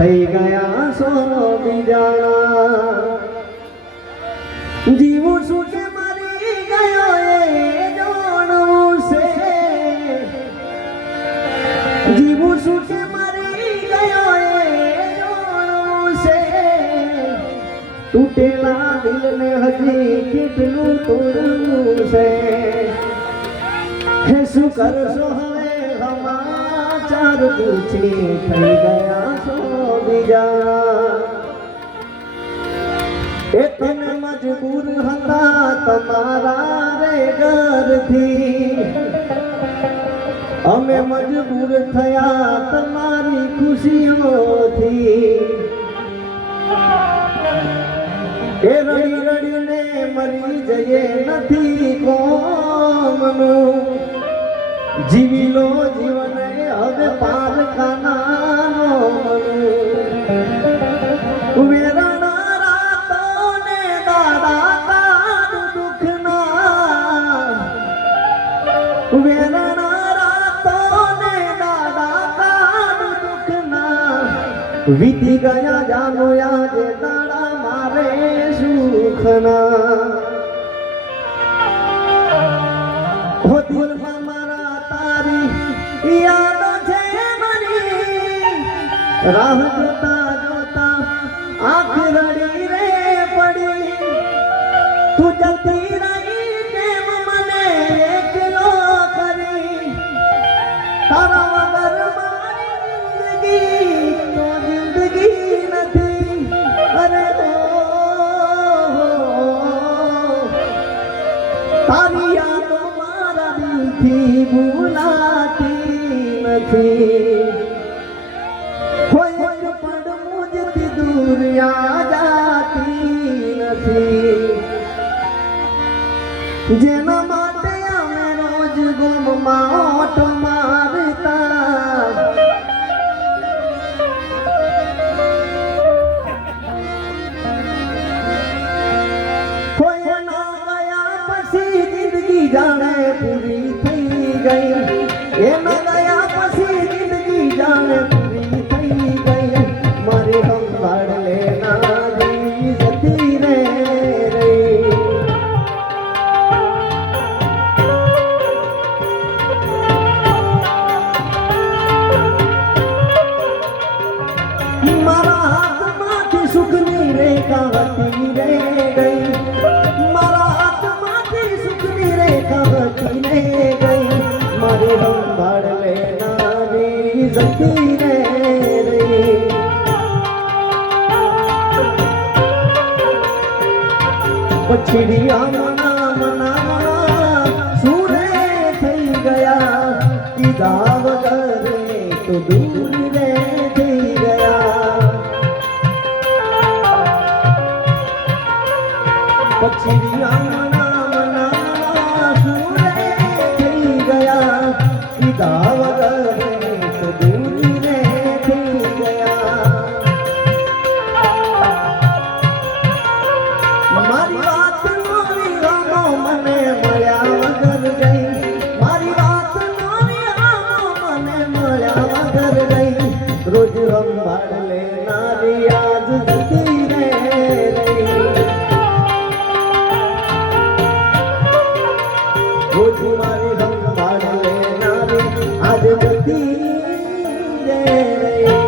થઈ ગયા સો બીજાણા જીવું શું કે મરી ગયો એ જાણવું છે જીવું શું કે મરી ગયો એ જાણવું છે તૂટેલા દિલને હજી કેટલું તોડવું છે હે શું કરશો હવે સમાચાર પૂછી થઈ ગયા છો બીજા એ તને મજબૂર હતા તમારા રે ઘરથી અમે મજબૂર થયા તમારી ખુશીઓથી એ રડી રડીને મરી જઈએ નથી કોમનું જીવી લો જીવન હવે પારખાનાનો વેરાણા રાતોને દાડા કાનું દુઃખના વેરાણા રાતોને દાડા કાનું દુઃખના વીતી ગયા જાનો આજે દાડા મારે સુખના હો દિલમાં મારા તારી યાદ છે મરી રાહ જોતા જોતા આંખ રડી રે પડી તું જતી રહી કેમ મને એકલો કરી તારા વગર મારી જિંદગી તો જિંદગી નથી અરે તારી યાદો મારા દિલથી ભૂલાતી નથી કોઈ એક પળ મુજથી દૂર જાતી નથી જેના માટે અમે રોજ ગુમમાં ઓટ મારતા કોઈ ના ગયા પછી જિંદગી જાણે પૂરી થઈ ગઈ એના ગયા પછી જિંદગી જાણે પૂરી થઈ ગઈ મારી સંભાળ લેનારી જતી રે રહી મારા હાથમાંથી સુખની રેખા હતી રે ગઈ મારા હાથમાંથી સુખની રેખા હતી રે ગઈ મારી સંભાળ લેનારી જતી રે રહી પછીડિયા મના સુરે થઈ ગયા કીધા વગર તો દૂર રે થઈ ગયા પછીડિયા મના સુરે થઈ ગયા કીધા વગર તો દૂર રે થઈ ગયા મારી વાત નોરી રામો મને મળ્યા વગર ગઈ મારી વાત નોરી રામો મને મળ્યા વગર ગઈ રોજ સંભાળ લેનારી આજ જતી રે રહી રોજ મારી સંભાળ લેનારી આજ જતી રે રહી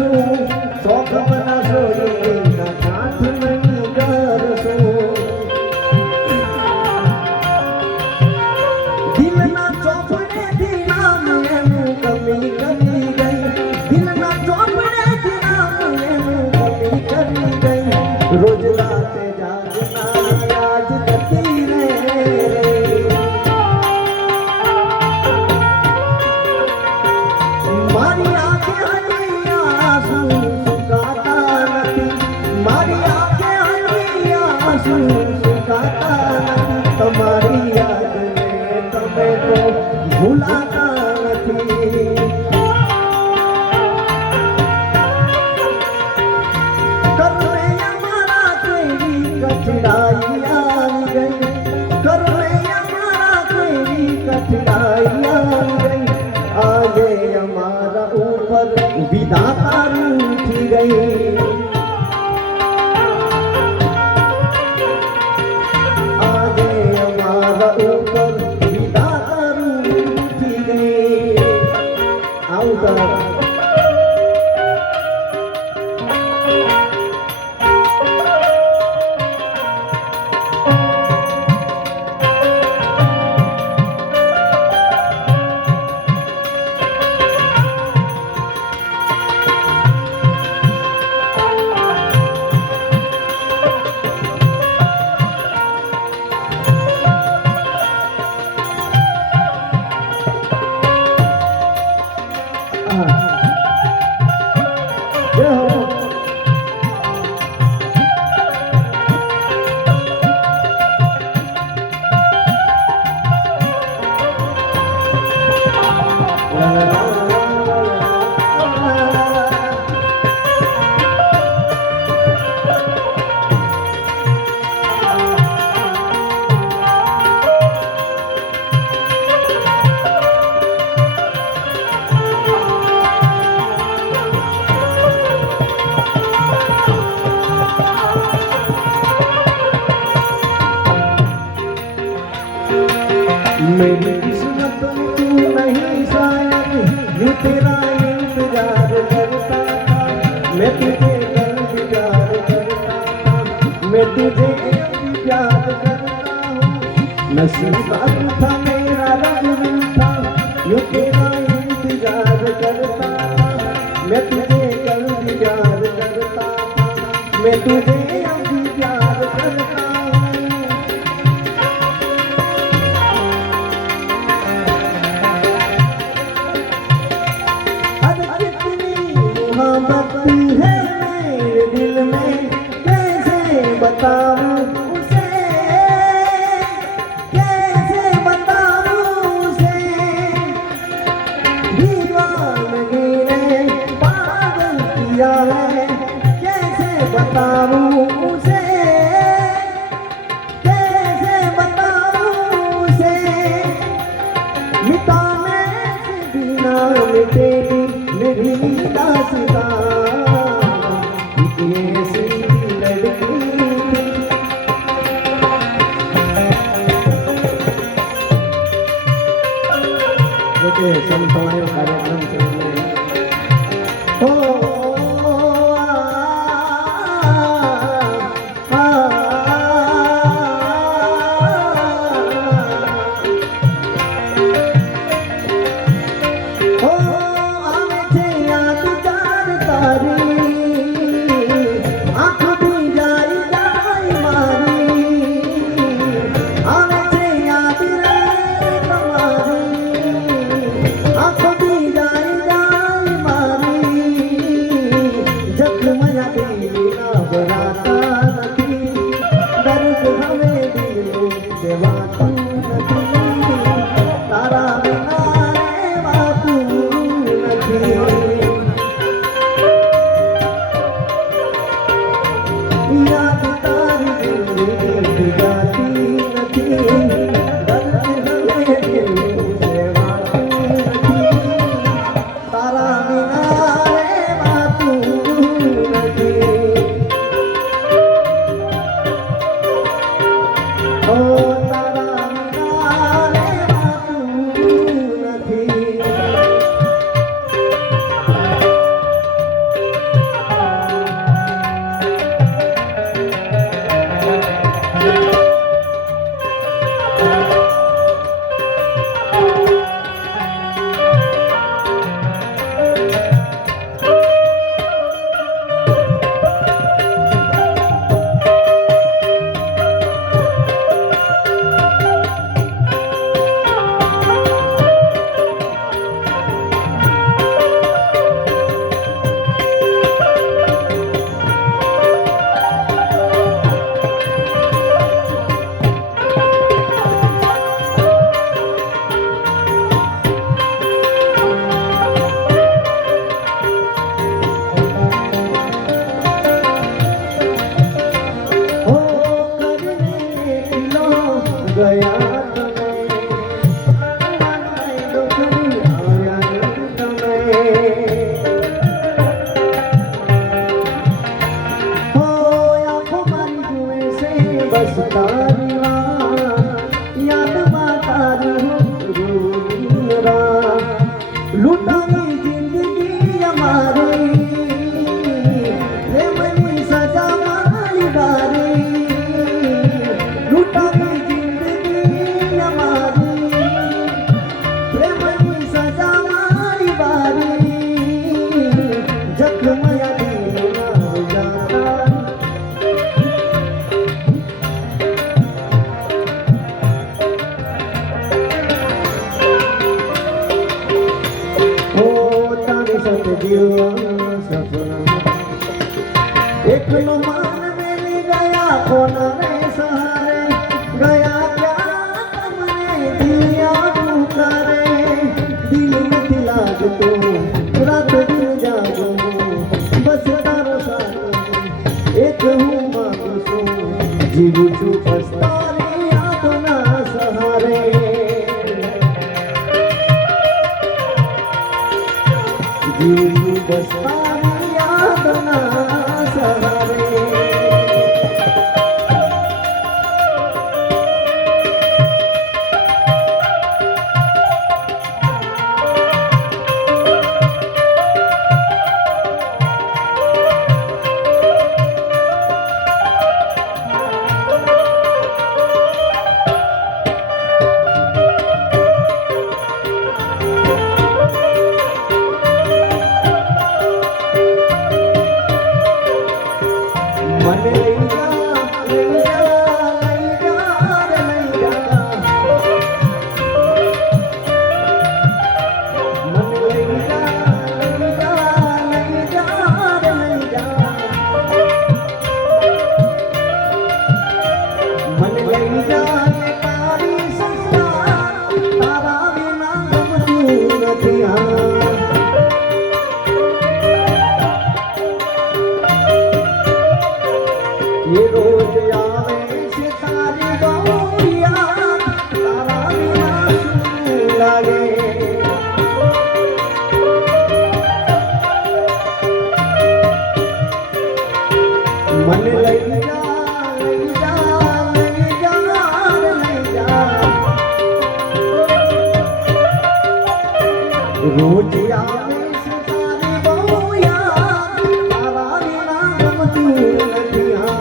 કરશું શોખ બનાશો એના કાંઠ નહીં કરશું દિલના ચોપડેથી નામ એનું કમી કરી ગઈ દિલના ચોપડેથી નામ એનું કમી કરી ગઈ રોજ રાતે જાગના યાદ કરતી રે મારી આંખે હજી આંસુ સુકાતા નથી મારી આંખે હજી આંસુ સુકાતા નથી તમારી યાદને તમે તો ભૂલાતા નથી કરને અમારા કેવી કઠણાઈ આવી ગઈ કરને અમારા કેવી કઠણાઈ આવી ગઈ આજે અમારા ઉપર વિધાતા રૂઠી ગઈ આજે અમારા ઉપર વિધાતા રૂઠી ગઈ આવતા मेरी किस्मत में तू नहीं शायद यूं तेरा इंतजार करता था मैं तुझे कल प्यार करता था मैं तुझे प्यार करता हूँ नसीब था मेरा रंग था यूं तेरा इंतजार करता था मैं तुझे कल प्यार करता था मैं तुझे अभी प्यार करता मोहब्बत है मेरे दिल में कैसे बताऊं उसे कैसे बताऊं उसे दीवानगी ने पागल किया है कैसे बताऊं उसे कैसे बताऊं उसे मिटाने से भी ना मिटेगी मेरी दास्तां ये ऐसी लड़की जो कि संतों कार्यक्रम चल रहे हो એક હું માંગુ છું, જીવું છું બસ તારી યાદના સહારે, જીવું છું બસ તારી યાદના સહારે. મને લઈ જા, લઈ જા, લઈ જા રે લઈ જા, મને લઈ જા, લઈ જા, લઈ જા રે લઈ જા, મને લઈ જા ને તારી સંસાર, તારા વિના ગમતું નથી આ. ये रोज आवे से तारी गौरिया, तारा बिना सुन लागे, मन लई जा, लई जा, लई जा रे लई जा, रोज आवे से तारी गौरिया, तारा बिना गमતું નથી આ.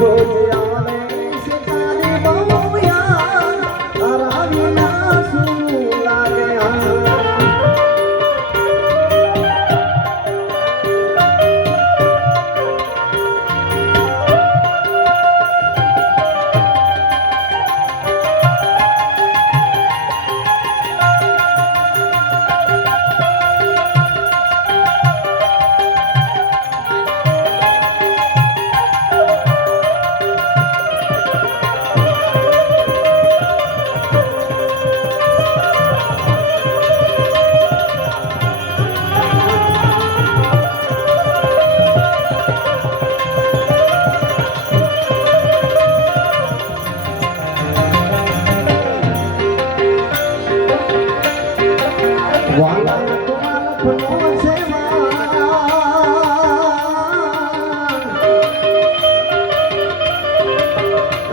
રોજ આવે છે તારી બહુયા, તારા વિના શું લાગે આ.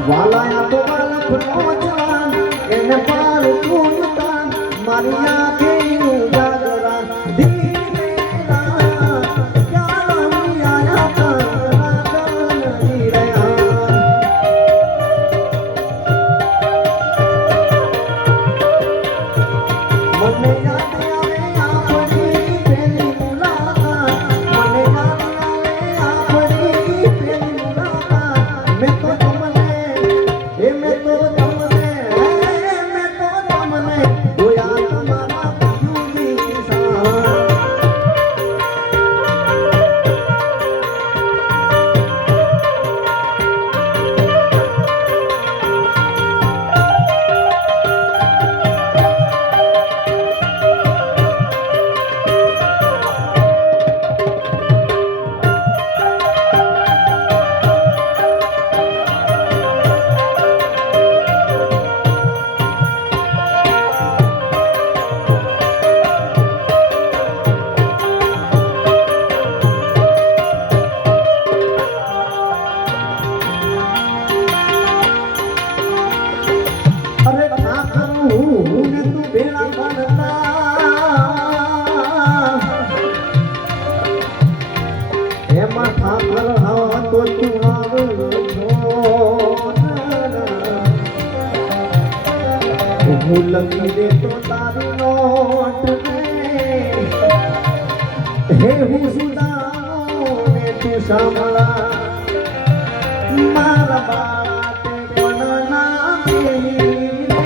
વાલાયા તો વાલખનો જાન, એને પાર કુનતા મારી આંખે ઉજાગરા ધીરે ના, ક્યાં આયા તારા ગલી રહ્યા. મને યાદ આવે આપણી પહેલી મુલાકાત, મને યાદ આવે આપણી પહેલી મુલાકાત. મેં તો તમને જોયા તમારા એમાં ઠાકર હા તો તું આવજો હું લખી દે તો તારી નોટ હે હું સુદાનો ને તું સાંભળા મારા બાતે પણ ના મેલી રે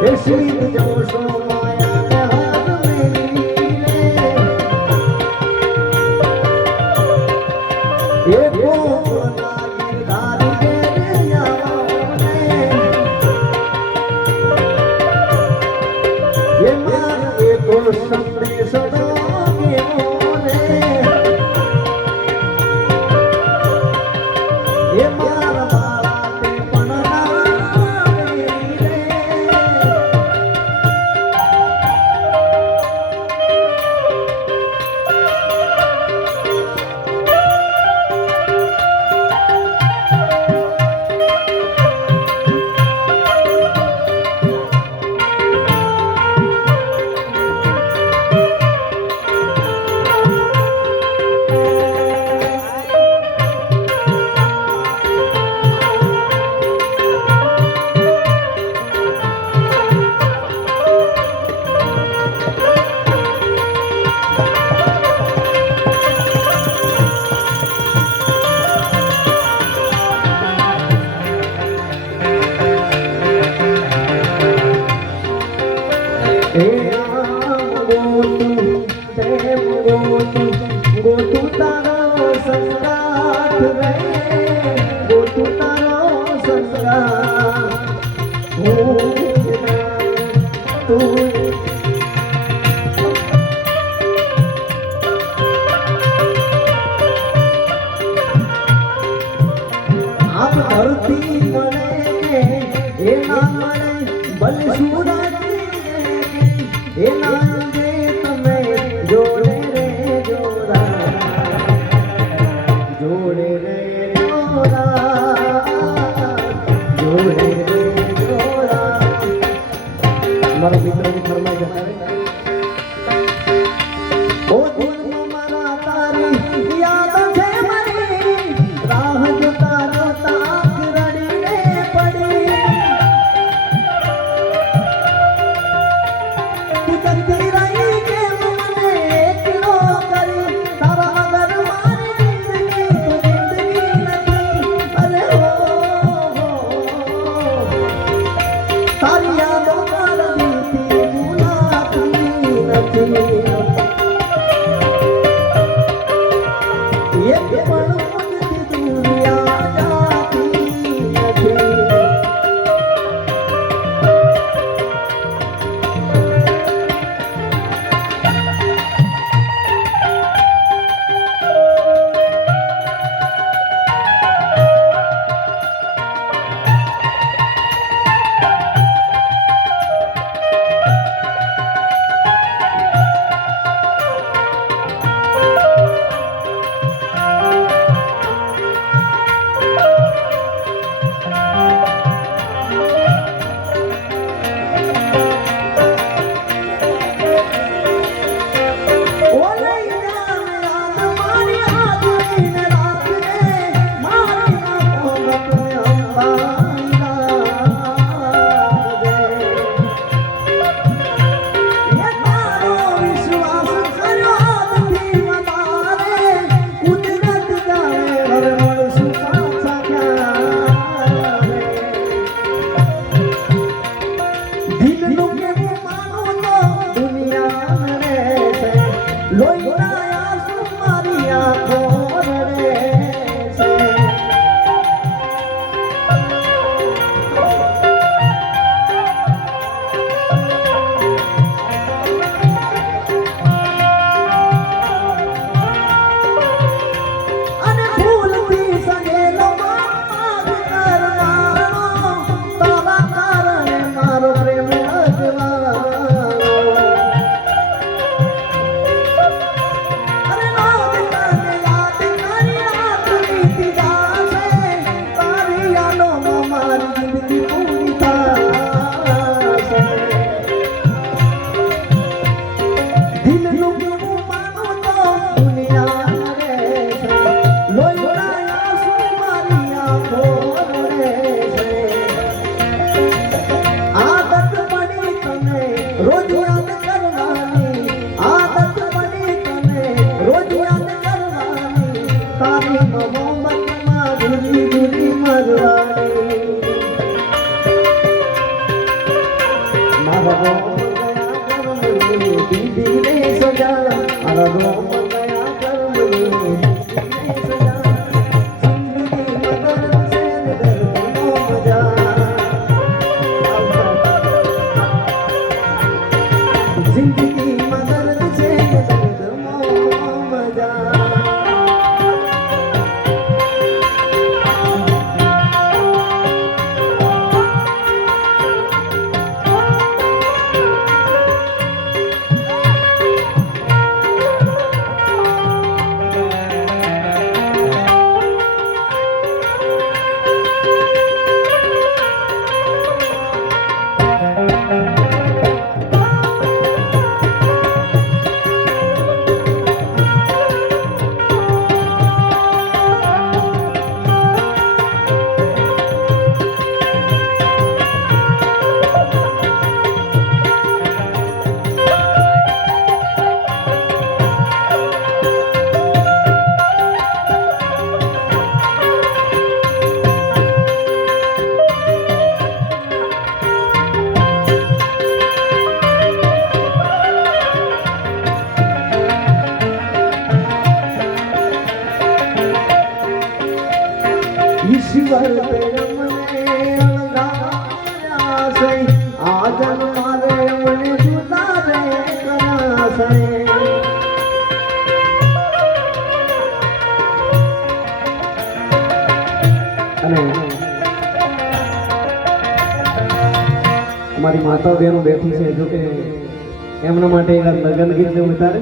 હે શીત જોશો ધરતી મળે એ ના મળે ભલે સુરાજી એ ના જે તમે જોડે રે જોડા જોડે રે જોડા જોડે રે જોડા મારા મિત્રોની ફરમાઈ જતા ઓ દિલ મારા તારી યાદ છે મારી રાહ જોતા વર્તે અમને અળગાવ્યા છે આ જન્મારે અમને જુદા રે કરાશે અને અમારી માતાઓ બહેનો બેઠી છે જો કે એમના માટે એક લગ્ન ગીત લેવું તારે